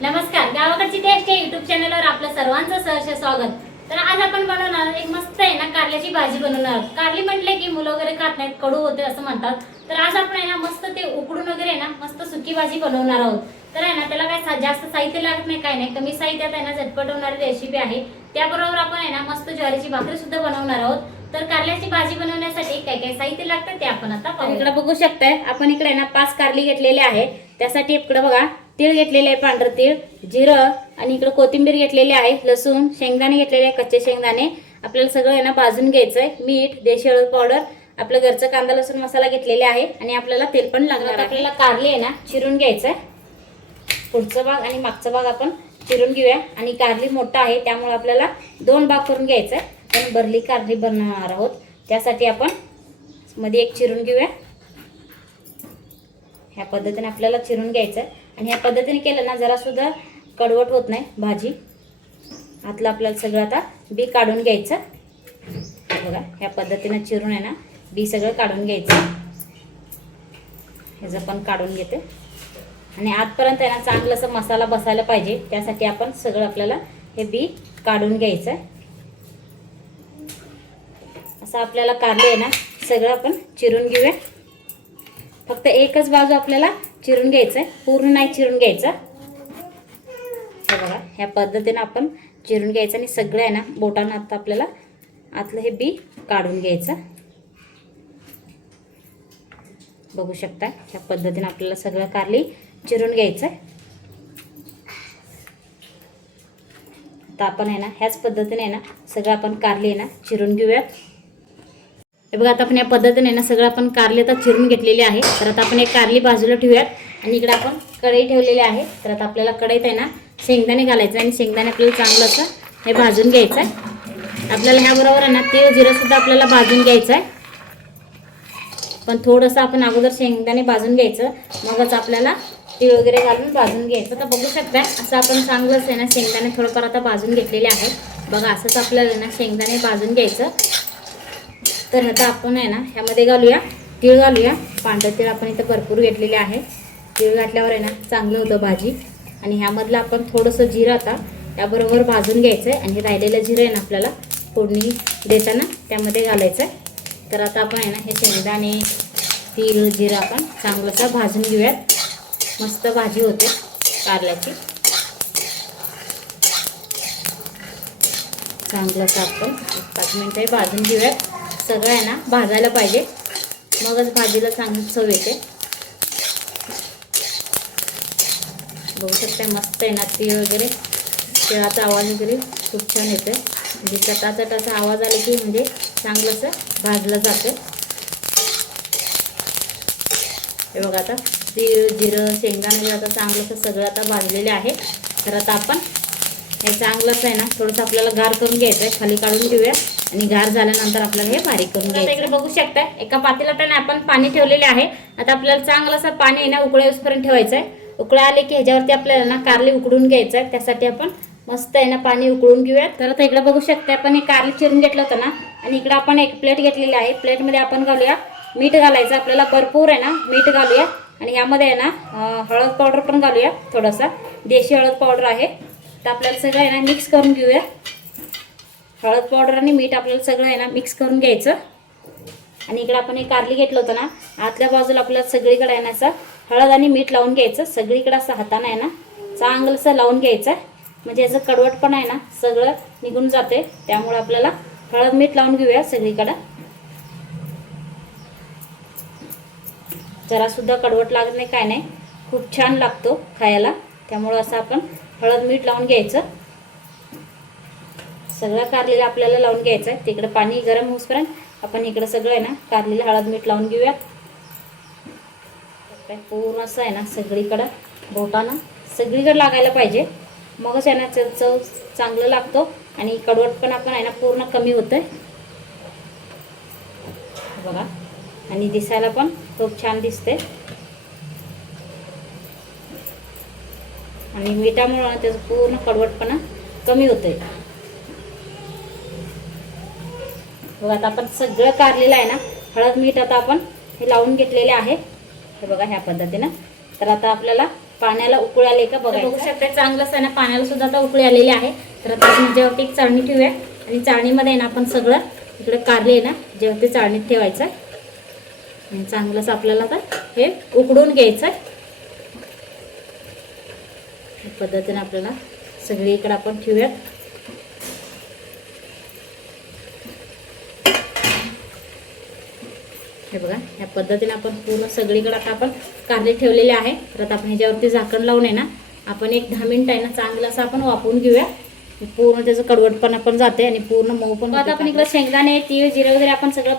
नमस्कार, गावाकडची टेस्ट या युट्यूब चॅनलवर आपलं सर्वांचं सहर्ष स्वागत. तर आज आपण बनवणार एक मस्त आहे ना कारल्याची भाजी बनवणार आहोत. कारली म्हटले की मुलं वगैरे खात नाहीत, कडू होते असं म्हणतात. तर आज आपण आहे ना मस्त ते उकडून वगैरे ना मस्त सुकी भाजी बनवणार आहोत. तर आहे ना त्याला काय जास्त साहित्य लागत नाही, काय नाही, कमी साहित्यात आहे ना झटपट होणारी रेसिपी आहे. त्याबरोबर आपण आहे ना मस्त ज्वारीची भाकरी सुद्धा बनवणार आहोत. तर कारल्याची भाजी बनवण्यासाठी काय काय साहित्य लागतं ते आपण आता पाहू. इकडे बघू शकताय आपण इकडे ना 5 कारली घेतलेले आहे. त्यासाठी इकडे बघा तीळ घेतलेले आहे, पांढरं तीळ, जिरं आणि इकडे कोथिंबीर घेतलेली आहे, लसूण, शेंगदाणे घेतलेले आहे, कच्चे शेंगदाणे. आपल्याला सगळं आहे ना भाजून घ्यायचंय. मीठ, देशी हळद पावडर, आपलं घरचं कांदा लसूण मसाला घेतलेले आहे आणि आपल्याला तेल पण लागणार आहे. आपल्याला कारली आहे ना चिरून घ्यायचंय. पुढचा भाग आणि मागचा भाग आपण चिरून घेऊया. आणि कारली मोठा आहे त्यामुळे आपल्याला 2 भाग करून घ्यायचंय. पण भरली कारली बनवणार आहोत त्यासाठी आपण मध्ये एक चिरून घेऊया. ह्या पद्धतीने आपल्याला चिरून घ्यायचं आणि ह्या पद्धतीने केलं ना जरा सुद्धा कडवट होत नाही भाजी. आतलं आपल्याला सगळं आता बी काढून घ्यायचं. बघा ह्या पद्धतीने चिरून आहे ना बी सगळं काढून घ्यायचं. ह्याचं पण काढून घेते आणि आतपर्यंत आहे ना चांगलं असं मसाला बसायला पाहिजे त्यासाठी आपण सगळं आपल्याला हे बी काढून घ्यायचं. असं आपल्याला कारले आहे ना सगळं आपण चिरून घेऊया. फक्त एकच बाजू आपल्याला चिरून घ्यायचं आहे, पूर्ण नाही चिरून घ्यायचं. हे बघा ह्या पद्धतीने आपण चिरून घ्यायचं आणि सगळं आहे ना बोटानं आता आपल्याला आतलं हे बी काढून घ्यायचं. बघू शकता ह्या पद्धतीने आपल्याला सगळं कारली चिरून घ्यायचं. आता आपण आहे ना ह्याच पद्धतीने आहे ना सगळं आपण कारली आहे ना चिरून घेऊयात. हे बघा आता आपण या पद्धतीने ना सगळं आपण कारली आता चिरून घेतलेली आहे. तर आता आपण एक कारली बाजूला ठेवूयात आणि इकडे आपण कढई ठेवलेली आहे. तर आता आपल्याला कढईत आहे ना शेंगदाणे घालायचं आणि शेंगदाणे आपल्याला चांगलं असं हे भाजून घ्यायचं आहे. आपल्याला ह्याबरोबर आहे ना तीळ जिरं सुद्धा आपल्याला भाजून घ्यायचं आहे. पण थोडंसं आपण अगोदर शेंगदाणे भाजून घ्यायचं मगच आपल्याला तीळ वगैरे घालून भाजून घ्यायचं. तर बघू शकता असं आपण चांगलंच आहे ना शेंगदाणे थोडंफार आता भाजून घेतलेले आहे. बघा असंच आपल्याला ना शेंगदाणे भाजून घ्यायचं. तर आता आपण आहे ना ह्यामध्ये घालूया तीळ, घालूया पांढरं तीळ आपण इथं भरपूर घेतलेले आहे. तीळ घातल्यावर आहे ना चांगलं होतं भाजी. आणि ह्यामधलं आपण थोडंसं जिरं आता त्याबरोबर भाजून घ्यायचं आहे आणि राहिलेलं जिरं आहे ना आपल्याला फोडणी देताना त्यामध्ये घालायचं आहे. तर आता आपण आहे ना हे शेंगदाणे तीळ जिरं आपण चांगलंसं भाजून घेऊयात. मस्त भाजी होते कारल्याची. चांगलंसं आपण 5 मिनिटं भाजून घेऊयात. सगळं आहे ना भाजायला पाहिजे मगच भाजीला चांगली चव येते. बघू शकता मस्त आहे ना तीळ वगैरे तिळाचा आवाज वगैरे खूप छान येतो. म्हणजे चटाचटाचा आवाज आला की म्हणजे चांगलं असं भाजलं जातं. हे बघा आता तीळ जिरं शेंगदाणे आता चांगलं असं सगळं आता भाजलेले आहे. तर आता आपण हे चांगलं असं आहे ना थोडंसं आपल्याला गार करून घ्यायचं आहे. खाली काढून घेऊया आणि गार झाल्यानंतर आपल्याला हे बारीक करून घ्यायचं. इकडे बघू शकता एका पातेल्यात आपण पाणी ठेवलेले आहे. आता आपल्याला चांगलं असं पाणी आहे ना उकळेपर्यंत ठेवायचं आहे. उकळा आले की ह्याच्यावरती आपल्याला ना कारली उकडून घ्यायचं आहे. त्यासाठी आपण मस्त आहे ना पाणी उकळून घेऊयात. तर आता इकडे बघू शकता आपण हे कारली चिरून घेतलं होतं ना आणि इकडे आपण एक प्लेट घेतलेली आहे. प्लेटमध्ये आपण घालूया मीठ घालायचं आपल्याला भरपूर आहे ना मीठ घालूया. आणि यामध्ये आहे ना हळद पावडर पण घालूया, थोडासा देशी हळद पावडर आहे. तर आपल्याला सगळं आहे ना मिक्स करून घेऊया. हळद पावडर आणि मीठ आपल्याला सगळं आहे ना मिक्स करून घ्यायचं. आणि इकडे आपण एक कारली घेतलं होतं ना आतल्या बाजूला आपल्याला सगळीकडे आहे ना असं हळद आणि मीठ लावून घ्यायचं. सगळीकडे असं हाताने आहे ना चांगलं असं लावून घ्यायचं म्हणजे याचं कडवटपण आहे ना सगळं निघून जाते. त्यामुळे आपल्याला हळद मीठ लावून घेऊया सगळीकडं. जरासुद्धा कडवट लागत नाही, काय नाही, खूप छान लागतो खायला. त्यामुळं असं आपण हळद मीठ लावून घ्यायचं. सगळं कारलीला आपल्याला लावून घ्यायचं आहे. तिकडं पाणी गरम होईपर्यंत आपण इकडं सगळं आहे ना कारलीला हळद मीठ लावून घेऊयात. पूर्ण असं आहे ना सगळीकडं बोटानं सगळीकडे लागायला पाहिजे मगच आहे ना चव चांगलं लागतो आणि कडवटपणा पण आहे ना पूर्ण कमी होतं. बघा आणि दिसायला पण खूप छान दिसते. आणि मिठामुळे त्याचं पूर्ण कडवटपणा कमी होतंय. बघा आता आपण सगळं कारलेलं आहे ना हळद मीठ आता आपण हे लावून घेतलेले आहे. हे बघा ह्या पद्धतीनं. तर आता आपल्याला पाण्याला उकळी आले का बघा. बघू शकता चांगलं असं ना पाण्याला सुद्धा आता उकळी आलेली आहे. तर आता आपण जेव्हा एक चाळणी ठेवूया आणि चाळणीमध्ये ना आपण सगळं इकडे कारले आहे ना जेव्हा ते चाळणीत ठेवायचं आणि चांगलंच आपल्याला आता हे उकडून घ्यायचं. पद्धतीने आपल्याला सगळीकडे आपण ठेवूयात. हे बघा या पद्धतीने आपण पूर्ण सगळीकडे आता आपण कारले ठेवलेले आहे. तर आता आपण ह्याच्यावरती झाकण लावून आहे ना आपण एक 10 मिनिट आहे ना चांगलं असं आपण वाफवून घेऊया. पूर्ण त्याचं कडवटपणा पण जाते आणि पूर्ण मऊ पण. आता आपण इकडे शेंगदाणे तीळ जिरे वगैरे आपण सगळं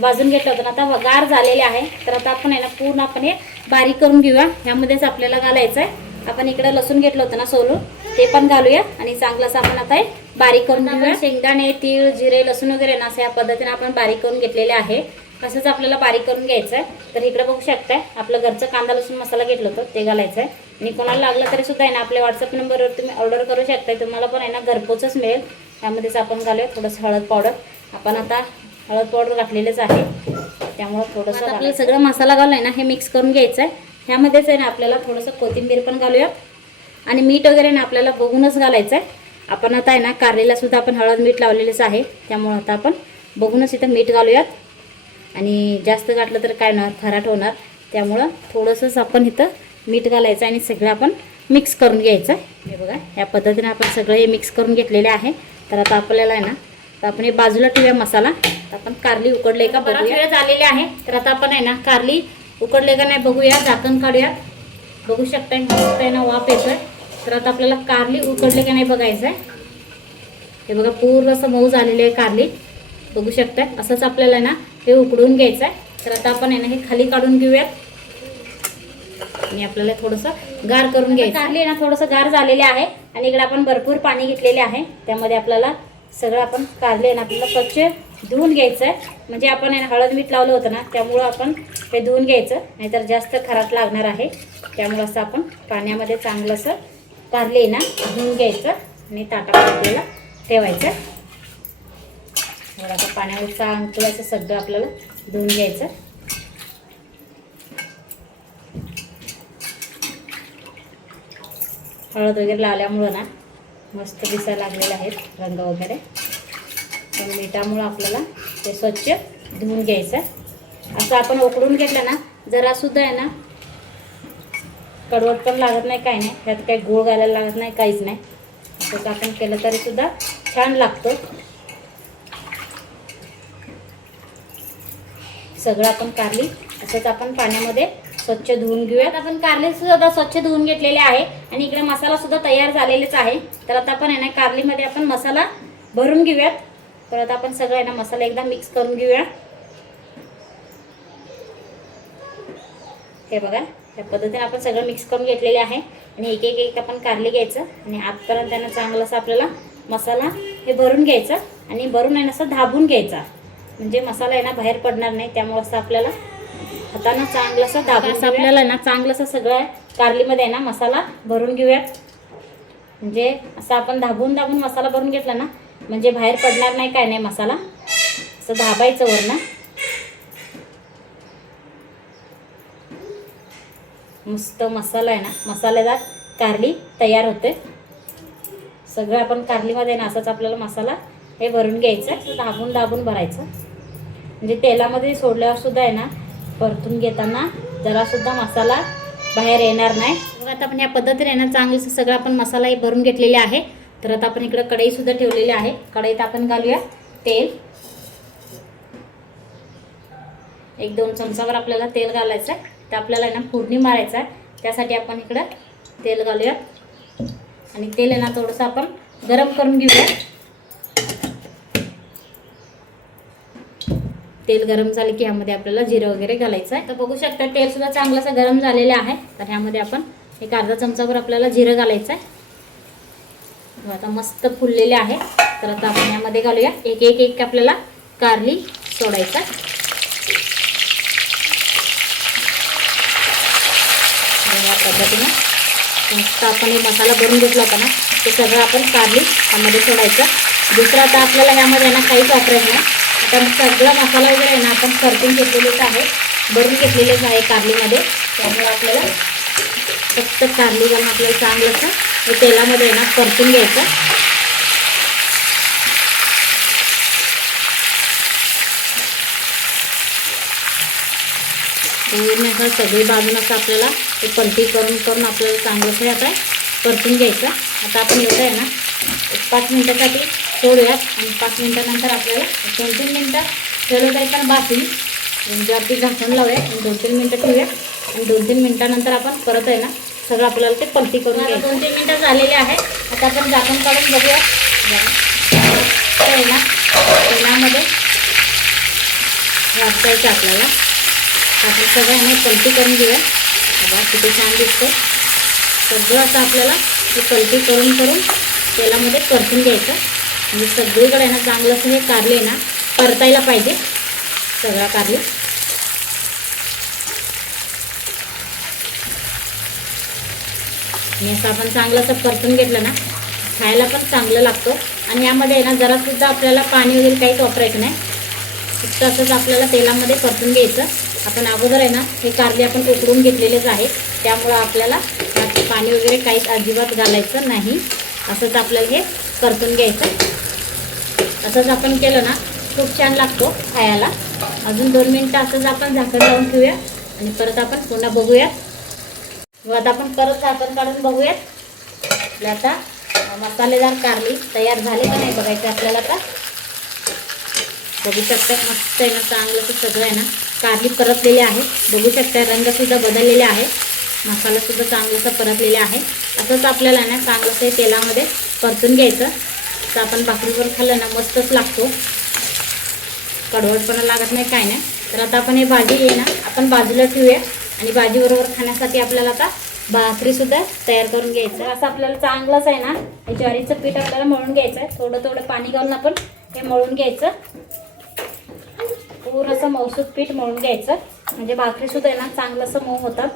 भाजून घेतलं होतं. आता गार झालेले आहे. तर आता आपण आहे ना पूर्ण आपण हे बारीक करून घेऊया. ह्यामध्येच आपल्याला घालायचं आहे. आपण इकडे लसूण घेतलं होतं ना सोलून ते पण घालूया आणि चांगलं असं आपण आता हे बारीक करून घेऊया. शेंगदाणे तीळ जिरे लसूण वगैरे ना असं या पद्धतीने आपण बारीक करून घेतलेले आहे. असंच आपल्याला बारीक करून घ्यायचं आहे. तर इकडे बघू शकताय आपलं घरचं कांदा लसूण मसाला घेतलं होतं ते घालायचं आहे. आणि कोणाला लागलं तरी सुद्धा आहे ना आपल्या व्हॉट्सअप नंबरवर तुम्ही ऑर्डर करू शकताय. तुम्हाला पण आहे ना घरपोचच मिळेल. त्यामध्येच आपण घालूया थोडंसं हळद पावडर. आपण आता हळद पावडर घातलेलंच आहे त्यामुळं थोडंसं आपल्याला सगळं मसाला घालून ना हे मिक्स करून घ्यायचं आहे. ह्यामध्येच आहे ना आपल्याला थोडंसं कोथिंबीर पण घालूया आणि मीठ वगैरे ना आपल्याला बघूनच घालायचं आहे. आपण आता आहे ना कारलेला सुद्धा आपण हळद मीठ लावलेलंच आहे त्यामुळं आता आपण बघूनच इथं मीठ घालूयात. आणि जास्त घातलं तर काय होणार खराट होणार त्यामुळं थोडंसंच आपण इथं मीठ घालायचं आणि सगळं आपण मिक्स करून घ्यायचं. हे बघा या पद्धतीने आपण सगळं हे मिक्स करून घेतलेले आहे. तर आता आपल्याला आहे ना तर आपण हे बाजूला ठेवूया मसाला. तर आपण कारली उकडले का बघूया. वेळ झालेले आहे. तर आता आपण आहे ना कारली उकडले का नाही बघूया. झाकण काढूया. बघू शकताय मस्त आहे ना वाफ येतोय. तर आता आपल्याला कारली उकडले का नाही बघायचं आहे. हे बघा पूर्ण असं मऊ झालेले आहे कारली. बघू शकताय असंच आपल्याला ना हे उकडून घ्यायचं आहे. तर आता आपण आहे ना हे खाली काढून घेऊयात आणि आपल्याला थोडंसं गार करून घ्यायचं. कारली ना थोडंसं गार झालेले आहे आणि इकडे आपण भरपूर पाणी घेतलेले आहे. त्यामध्ये आपल्याला सगळं आपण कारले ना आपल्याला स्वच्छ धुवून घ्यायचं आहे. म्हणजे आपण आहे ना हळद मीठ लावलं होतं ना त्यामुळं आपण हे धुवून घ्यायचं नाहीतर जास्त खराट लागणार आहे. त्यामुळं असं आपण पाण्यामध्ये चांगलं असं कारले ना धुवून घ्यायचं आणि ताटामध्ये आपल्याला ठेवायचं. आता पाण्यामध्ये चांगलं असं सगळं आपल्याला धुवून घ्यायचं. हळद वगैरे लावल्यामुळं ना मस्त दिसायला लागलेले आहेत रंग वगैरे. पण मिठामुळं आपल्याला ते स्वच्छ धुवून घ्यायचं. असं आपण उकडून घेतलं ना जरासुद्धा आहे ना कडवट पण लागत नाही काही नाही. त्यात काही गूळ घालायला लागत नाही काहीच नाही. असं आपण केलं तरीसुद्धा छान लागतो. सगळं आपण कारली असंच आपण पाण्यामध्ये स्वच्छ धुवून घेऊयात. आपण कारली सुद्धा स्वच्छ धुवून घेतलेले आहे आणि इकडे मसाला सुद्धा तयार झालेलेच आहे. तर आता आपण आहे ना कारलीमध्ये आपण मसाला भरून घेऊयात. तर आता आपण सगळं आहे ना मसाला एकदा मिक्स करून घेऊया. हे बघा या पद्धतीने आपण सगळं मिक्स करून घेतलेले आहे आणि एक एक एक आपण कारली घ्यायचं आणि आतपर्यंत त्यांना चांगलं असं आपल्याला मसाला हे भरून घ्यायचं आणि भरून आहे ना असं दाबून घ्यायचा. म्हणजे मसाला आहे ना बाहेर पडणार नाही. त्यामुळे असं आपल्याला हातानं चांगलं असं दाबून आपल्याला ना चांगलं असं सगळं कारलीमध्ये आहे ना मसाला भरून घेऊयात. म्हणजे असं आपण दाबून दाबून मसाला भरून घेतला ना म्हणजे बाहेर पडणार नाही काय नाही. मसाला असं दाबायचं वरनं. मस्त मसाला आहे ना मसालेदार कारली तयार होते. सगळं आपण कारलीमध्ये ना असंच आपल्याला मसाला हे भरून घ्यायचं. दाबून दाबून भरायचं म्हणजे तेलामध्ये सोडल्यावर सुद्धा आहे ना परतून घेताना जरासुद्धा मसाला बाहेर येणार नाही. आता आपण या पद्धतीने ना चांगलं सगळं आपण मसाला हे भरून घेतलेले आहे. तर आता आपण इकडे कढईसुद्धा ठेवलेली आहे. कढईत आपण घालूया तेल. 1-2 चमचावर आपल्याला तेल घालायचं आहे. तर आपल्याला ना फोडणी मारायचं आहे. त्यासाठी आपण इकडं तेल घालूया आणि तेल आहे ना थोडंसं आपण गरम करून घेऊया. तेल गरम झाले की ह्यामध्ये आपल्याला जिरं वगैरे घालायचं आहे. तर बघू शकता तेल सुद्धा चांगलं असं गरम झालेलं आहे. तर ह्यामध्ये आपण एक अर्धा चमचावर आपल्याला जिरं घालायचं आहे. आता मस्त फुललेले आहे. तर आता आपण यामध्ये घालूया एक एक एक आपल्याला कारली सोडायचा. या पद्धतीने मस्त आपण हे मसाला भरून घेतला होता ना ते सगळं आपण कारली यामध्ये सोडायचं. दुसरं आता आपल्याला ह्यामध्ये ना काहीच वापरायचं नाही. आता सगळा मसाला वगैरे आहे ना आपण परतून घेतलेलेच आहे भरून घेतलेलेच आहे कारलीमध्ये. त्यामुळे आपल्याला फक्त कारली घालून आपल्याला चांगलं असं हे तेलामध्ये ना परतून घ्यायचं. पूर्ण सगळी बाजूनच आपल्याला ते पलटी करून करून आपल्याला चांगलं हे आता परतून घ्यायचं. आता आपण एवढं आहे ना 5 मिनटासाठी सोडूयात आणि 5 मिनटानंतर आपल्याला 2-3 मिनटं ठेवलं तरी पण बाकी ज्यावरती झाकण लावूया आणि 2-3 मिनटं ठेवूया आणि 2-3 मिनटानंतर आपण परत आहे ना सगळं आपल्याला ते पलटी करून घ्यायचं. 2-3 मिनटं झालेले आहे. आता आपण झाकण काढून बघूया. आहे ना तेलामध्ये वाटायचं आपल्याला. आपण सगळं आहे ना पलटी करून घेऊया. बघा किती छान दिसतं. सगळं असं आपल्याला हे पलटी करून करून तेलामध्ये परतून घ्यायचं. म्हणजे सगळीकडे ना चांगलं असं हे कारले ना परतायला पाहिजे सगळा कारले. आणि असं आपण चांगलं असं परतून घेतलं ना खायला पण चांगलं लागतं. आणि यामध्ये ना जरासुद्धा आपल्याला पाणी वगैरे काहीच वापरायचं नाही. फक्त असंच आपल्याला तेलामध्ये परतून घ्यायचं. आपण अगोदर आहे ना हे कारले आपण उकडून घेतलेलेच आहे, त्यामुळं आपल्याला पाणी वगैरे काहीच अजिबात घालायचं नाही. असंच आपल्याला हे परतून घ्यायचं. असंच आपण केलं ना खूप छान लागतो खायला. अजून 2 मिनटं असंच आपण झाकण लावून ठेवूया आणि परत आपण पुन्हा बघूयात. मग आता आपण परत झाकण काढून बघूयात. आपल्या आता मसालेदार कारली तयार झाले का नाही बघायचं आपल्याला. आता बघू शकता मस्त आहे ना चांगलं ते सगळं आहे ना कारली परतलेली आहे. बघू शकता रंगसुद्धा बदललेले आहे. मसालासुद्धा चांगलंसं परतलेला आहे. असंच आपल्याला ना चांगलंसं तेलामध्ये परतून घ्यायचं. तर आपण भाकरीवर खाल्लं ना मस्तच लागतो. कडवटपणा लागत नाही काय नाही. तर आता आपण हे भाजी आहे ना आपण बाजूला ठेवूया आणि भाजीबरोबर खाण्यासाठी आपल्याला आता भाकरीसुद्धा तयार करून घ्यायचं. असं आपल्याला चांगलंच आहे ना हे ज्वारीचं पीठ आपल्याला मळून घ्यायचं आहे. थोडं थोडं पाणी घालून आपण हे मळून घ्यायचं. पूर्ण असं मऊसूत पीठ मळून घ्यायचं म्हणजे भाकरीसुद्धा आहे ना चांगलं असं मऊ होतात.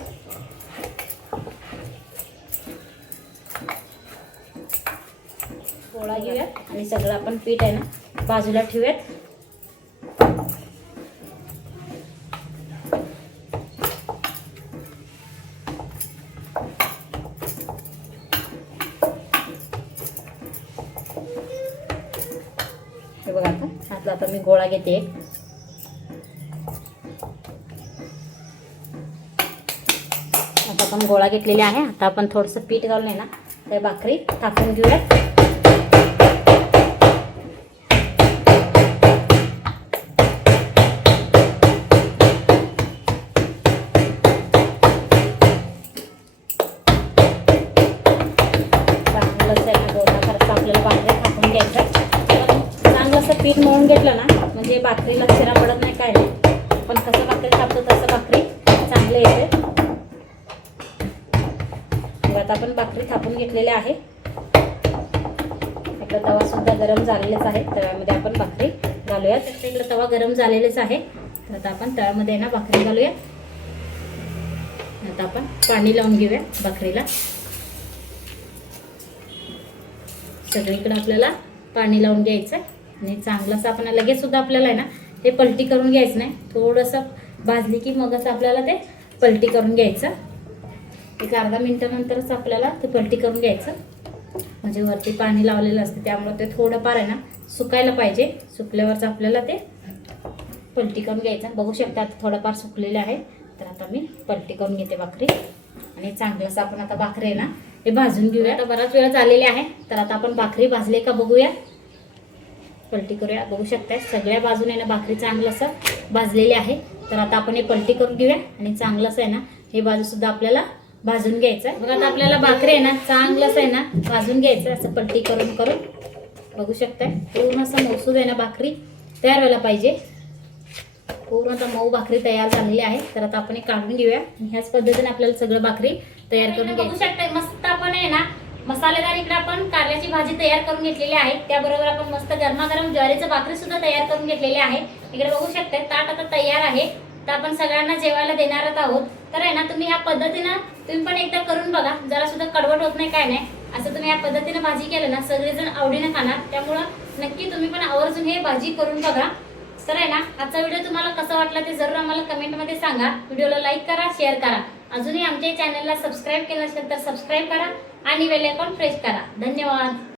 गोळा घेऊयात आणि सगळं आपण पीठ आहे ना बाजूला ठेवूयात. हे बघा आता मी गोळा घेते. आता आपण गोळा घेतलेले आहे. आता आपण थोडंसं पीठ घालून आहे ना तर भाकरी थापून घेऊया. चांगलंच आहे ना गोळा करता आपल्याला भाकरी थापून घ्यायचं. चांगलं असं पीठ मळून घेतलं ना म्हणजे भाकरीला चिरा पडत नाही काय नाही. पण कसं भाकरी थापतो तसं भाकरी चांगलं येते. आता आपण भाकरी थापून घेतलेले आहे. आपला तवा सुद्धा गरम झालेलाच आहे. तव्यामध्ये आपण भाकरी घालूयात. इकडे तवा गरम झालेलाच आहे. तर आता आपण तव्यामध्ये ना भाकरी घालूया. आता आपण पाणी लावून घेऊया भाकरीला. सगळीकडे आपल्याला पाणी लावून घ्यायचं आणि चांगलंसं आपण लगेच सुद्धा आपल्याला आहे ना हे पलटी करून घ्यायचं नाही. थोडंसं भाजली की मगच आपल्याला ते पलटी करून घ्यायचं. एक अर्धा मिनिटानंतरच आपल्याला ते पलटी करून घ्यायचं. म्हणजे वरती पाणी लावलेलं असतं त्यामुळे ते थोडंफार आहे ना सुकायला पाहिजे. सुकल्यावरच आपल्याला ते पलटी करून घ्यायचं. बघू शकता आता थोडंफार सुकलेले आहे. तर आता मी पलटी करून घेते भाकरी आणि चांगलंसं आपण आता भाकरी आहे ना हे भाजून घेऊया. आता बराच वेळ झालेले आहे. तर आता आपण भाकरी भाजले का बघूया. पलटी करूया. बघू शकता सगळ्या बाजूने ना भाकरी चांगलं असं भाजलेली आहे. तर आता आपण हे पलटी करून घेऊया आणि चांगलं असं आहे ना हे बाजूसुद्धा आपल्याला भाजून घ्यायचं आहे. बघा आता आपल्याला भाकरी आहे ना चांगलं असं आहे ना भाजून घ्यायचं असं पलटी करून करून. बघू शकताय पूर्ण असं मऊसूद आहे ना भाकरी तयार व्हायला पाहिजे. पूर्ण आता मऊ भाकरी तयार झालेली आहे. तर आता आपण हे काढून घेऊया आणि ह्याच पद्धतीने आपल्याला सगळं भाकरी तयार करून घ्यायचं. बघू शकताय मस्त आपण आहे ना मसालेदार इकडे आपण कारल्याची भाजी तयार करून घेतलेली आहे. त्याबरोबर आपण मस्त गरमागरम ज्वारीचं भाकरी सुद्धा तयार करून घेतलेली आहे. इकडे बघू शकताय ताट आता तयार आहे. तर आपण सगळ्यांना जेवायला देणारच आहोत. तर आहे ना तुम्ही ह्या पद्धतीनं तुम्ही पण एकदा करून बघा. जरा सुद्धा कडवट होत नाही काय नाही. असं तुम्ही या पद्धतीनं भाजी केलं ना सगळेजण आवडीने खाणार. त्यामुळं नक्की तुम्ही पण आवर्जून हे भाजी करून बघा. तर आहे ना आजचा व्हिडिओ तुम्हाला कसा वाटला ते जरूर आम्हाला कमेंटमध्ये सांगा. व्हिडिओला लाईक करा, शेअर करा अजूनही आमच्या चॅनलला सबस्क्राईब केलं असेल तर सबस्क्राईब करा आणि बेल आयकॉन प्रेस करा. धन्यवाद.